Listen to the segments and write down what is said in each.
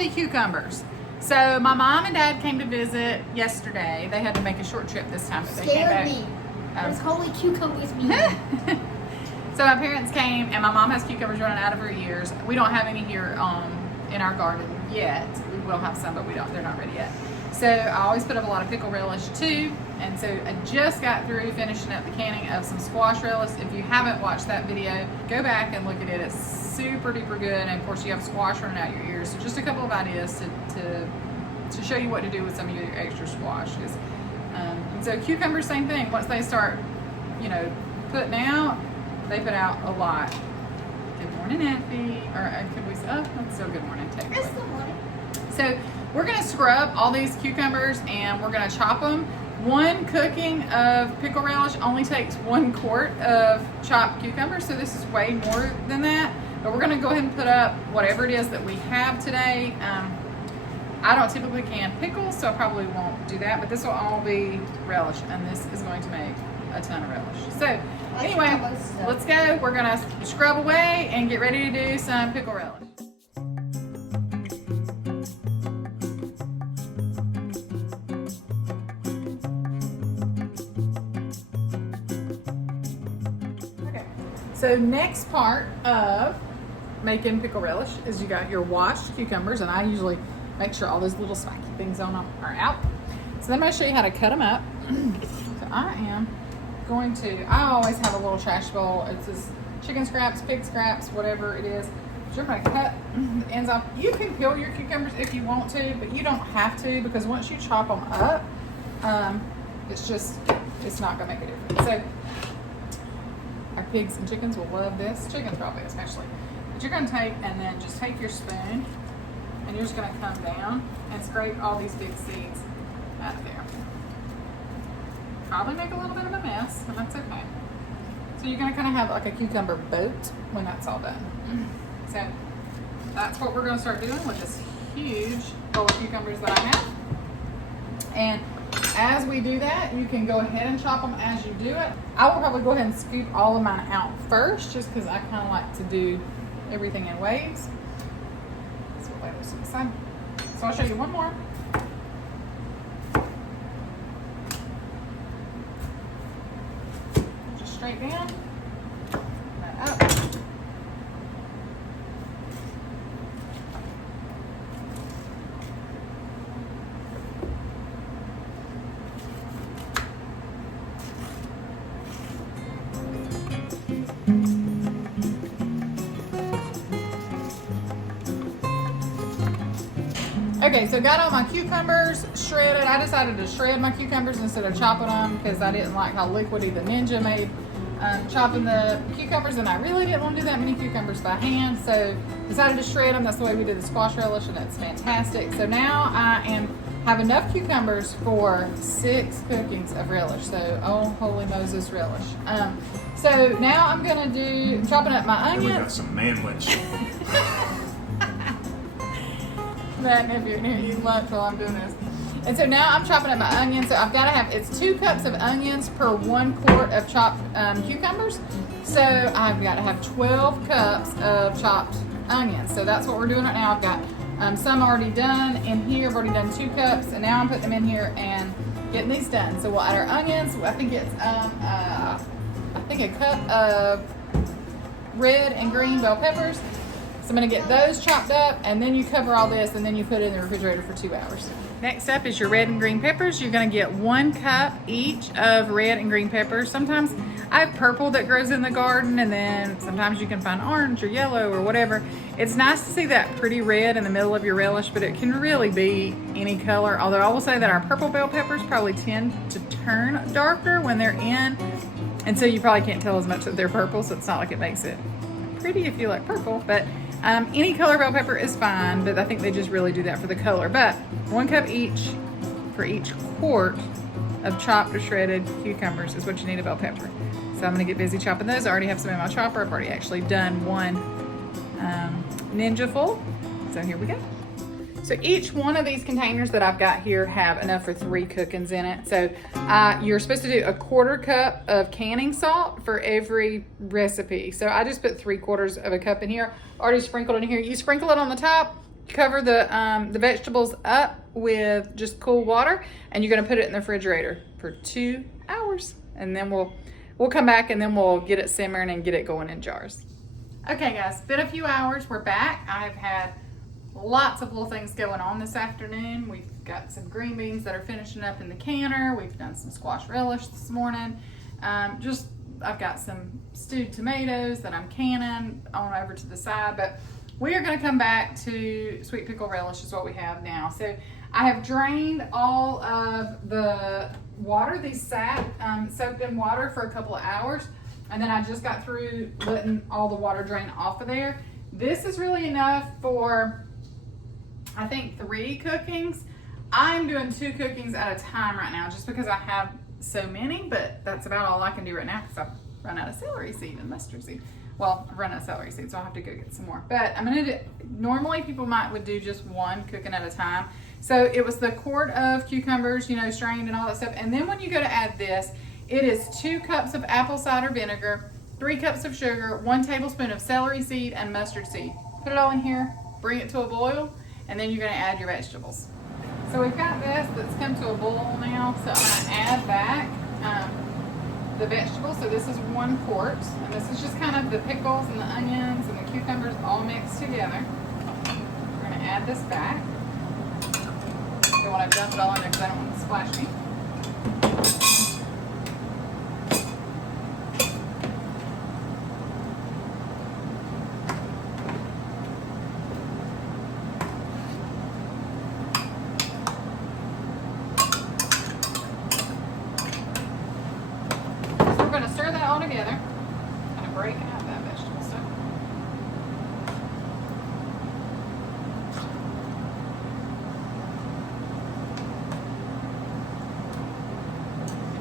holy cucumbers. So my mom and dad came to visit yesterday. They had to make a short trip this time, but they came back. Me. What does holy cucumbers mean? So my parents came, and my mom has cucumbers running out of her ears. We don't have any here in our garden yet. We will have some, but they're not ready yet. So I always put up a lot of pickle relish too. And so I just got through finishing up the canning of some squash relish. If you haven't watched that video, go back and look at it. It's super duper good. And of course you have squash running out your ears. So just a couple of ideas to show you what to do with some of your extra squash. And so cucumbers, same thing. Once they start, putting out, they put out a lot. Good morning, Effie. Or could we say, oh, that's still good morning, technically. It's good morning. So we're gonna scrub all these cucumbers and we're gonna chop them. One cooking of pickle relish only takes 1 quart of chopped cucumbers, so this is way more than that. But we're gonna go ahead and put up whatever it is that we have today. I don't typically can pickles, so I probably won't do that, but this will all be relish, and this is going to make a ton of relish. So anyway, let's go. We're gonna scrub away and get ready to do some pickle relish. So next part of making pickle relish is you got your washed cucumbers, and I usually make sure all those little spiky things on them are out. So then I'm going to show you how to cut them up. So I always have a little trash bowl. It's just chicken scraps, pig scraps, whatever it is. So you're going to cut the ends off. You can peel your cucumbers if you want to, but you don't have to, because once you chop them up, it's not going to make a difference. So our pigs and chickens will love this. Chickens probably especially. But you're going to take your spoon and you're just going to come down and scrape all these big seeds out of there. Probably make a little bit of a mess, and that's okay. So you're going to kind of have like a cucumber boat when that's all done. So that's what we're going to start doing with this huge bowl of cucumbers that I have. And as we do that, you can go ahead and chop them as you do it. I will probably go ahead and scoop all of mine out first, just because I kind of like to do everything in waves. So I'll show you one more. Just straight down, that up. Okay, so got all my cucumbers shredded. I decided to shred my cucumbers instead of chopping them because I didn't like how liquidy the Ninja made chopping the cucumbers, and I really didn't want to do that many cucumbers by hand, so decided to shred them. That's the way we did the squash relish, and it's fantastic. So now I have enough cucumbers for 6 cookings of relish. So, oh holy Moses relish. So now I'm gonna do chopping up my onions. We got some manwich. Back if you're here eating lunch while I'm doing this. And so now I'm chopping up my onions. So I've got to have, it's 2 cups of onions per 1 quart of chopped cucumbers. So I've got to have 12 cups of chopped onions. So that's what we're doing right now. I've got some already done in here. I've already done 2 cups, and now I'm putting them in here and getting these done. So we'll add our onions. I think it's a cup of red and green bell peppers. So I'm going to get those chopped up, and then you cover all this, and then you put it in the refrigerator for 2 hours. Next up is your red and green peppers. You're going to get 1 cup each of red and green peppers. Sometimes I have purple that grows in the garden, and then sometimes you can find orange or yellow or whatever. It's nice to see that pretty red in the middle of your relish, but it can really be any color. Although I will say that our purple bell peppers probably tend to turn darker when they're in, and so you probably can't tell as much that they're purple, so it's not like it makes it pretty if you like purple. But any color bell pepper is fine, but I think they just really do that for the color. But 1 cup each for each quart of chopped or shredded cucumbers is what you need of bell pepper. So I'm gonna get busy chopping those. I already have some in my chopper. I've already actually done 1 Ninja full. So here we go. So each one of these containers that I've got here have enough for 3 cookings in it. So you're supposed to do a 1/4 cup of canning salt for every recipe. So I just put 3/4 of a cup in here, already sprinkled in here. You sprinkle it on the top, cover the vegetables up with just cool water, and you're gonna put it in the refrigerator for 2 hours, and then we'll come back and then we'll get it simmering and get it going in jars. Okay guys, been a few hours, we're back. I've had lots of little things going on this afternoon. We've got some green beans that are finishing up in the canner. We've done some squash relish this morning. I've got some stewed tomatoes that I'm canning on over to the side, but we are going to come back to sweet pickle relish is what we have now. So I have drained all of the water. These sat soaked in water for a couple of hours, and then I just got through letting all the water drain off of there. This is really enough for, I think, 3 cookings. I'm doing 2 cookings at a time right now just because I have so many, but that's about all I can do right now because I've run out of celery seed and mustard seed. Well, I've run out of celery seed, so I'll have to go get some more. But I'm gonna do, normally people would do just 1 cooking at a time. So it was the quart of cucumbers, you know, strained and all that stuff. And then when you go to add this, it is 2 cups of apple cider vinegar, 3 cups of sugar, 1 tablespoon of celery seed and mustard seed. Put it all in here, bring it to a boil, and then you're gonna add your vegetables. So we've got this that's come to a boil now, so I'm gonna add back the vegetables. So this is 1 quart, and this is just kind of the pickles and the onions and the cucumbers all mixed together. We're gonna add this back. So when I've dumped it all in there because I don't want it to splash me. All together, kind of breaking out that vegetable stuff.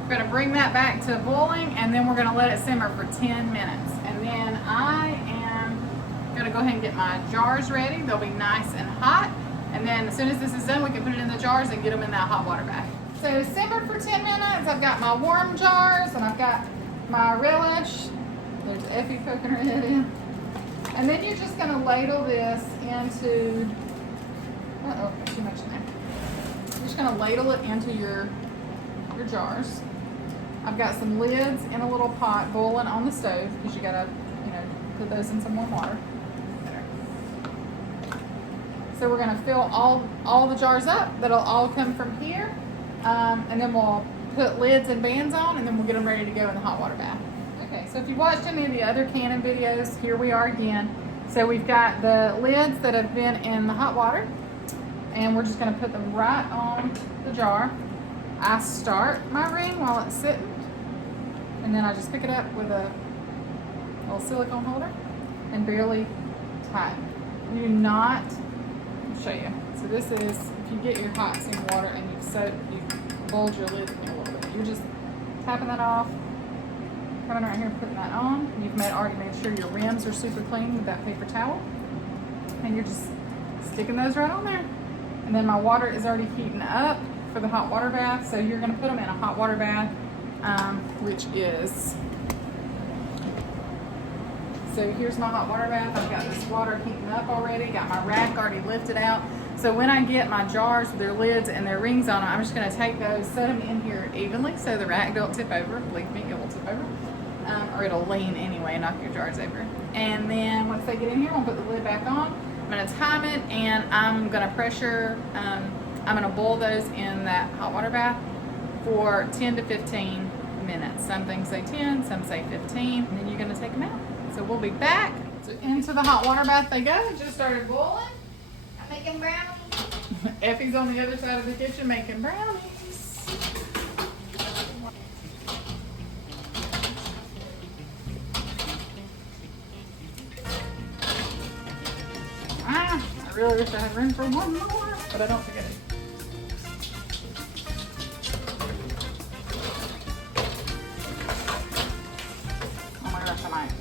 We're going to bring that back to boiling, and then we're going to let it simmer for 10 minutes. And then I am going to go ahead and get my jars ready. They'll be nice and hot. And then as soon as this is done, we can put it in the jars and get them in that hot water bath. So simmered for 10 minutes. I've got my warm jars, and I've got my relish. There's Effie poking her head in. And then you're just gonna ladle this into, too much in there. You're just gonna ladle it into your jars. I've got some lids in a little pot boiling on the stove because you gotta, put those in some warm water. So we're gonna fill all the jars up. That'll all come from here. And then we'll put lids and bands on, and then we'll get them ready to go in the hot water bath. Okay, so if you watched any of the other canning videos, here we are again. So we've got the lids that have been in the hot water, and we're just gonna put them right on the jar. I start my ring while it's sitting, and then I just pick it up with a little silicone holder and barely tighten. You do not, I'll show you. So this is, if you get your hot steam water and you bulge your lid in here a little bit. You're just tapping that off, coming right here and putting that on. You've already made sure your rims are super clean with that paper towel. And you're just sticking those right on there. And then my water is already heating up for the hot water bath. So you're gonna put them in a hot water bath, which is, so here's my hot water bath. I've got this water heating up already, got my rack already lifted out. So when I get my jars with their lids and their rings on them, I'm just going to take those, set them in here evenly so the rack don't tip over. Believe me, it will tip over. Or it'll lean anyway and knock your jars over. And then once they get in here, I'll put the lid back on. I'm going to time it, and I'm going to pressure, I'm going to boil those in that hot water bath for 10 to 15 minutes. Some things say 10, some say 15, and then you're going to take them out. So we'll be back. So into the hot water bath they go. It just started boiling. Making brownies. Effie's on the other side of the kitchen making brownies. I really wish I had room for one more, but I don't forget it. Oh my gosh, I might.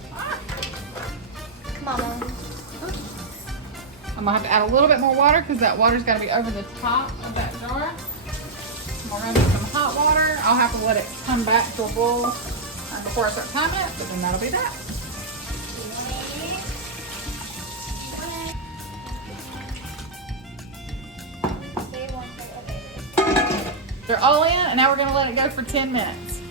Come on, Mom. I'm gonna have to add a little bit more water because that water's gotta be over the top of that jar. I'm gonna run in some hot water. I'll have to let it come back to a boil before I start timing it, but then that'll be that. They're all in, and now we're gonna let it go for 10 minutes.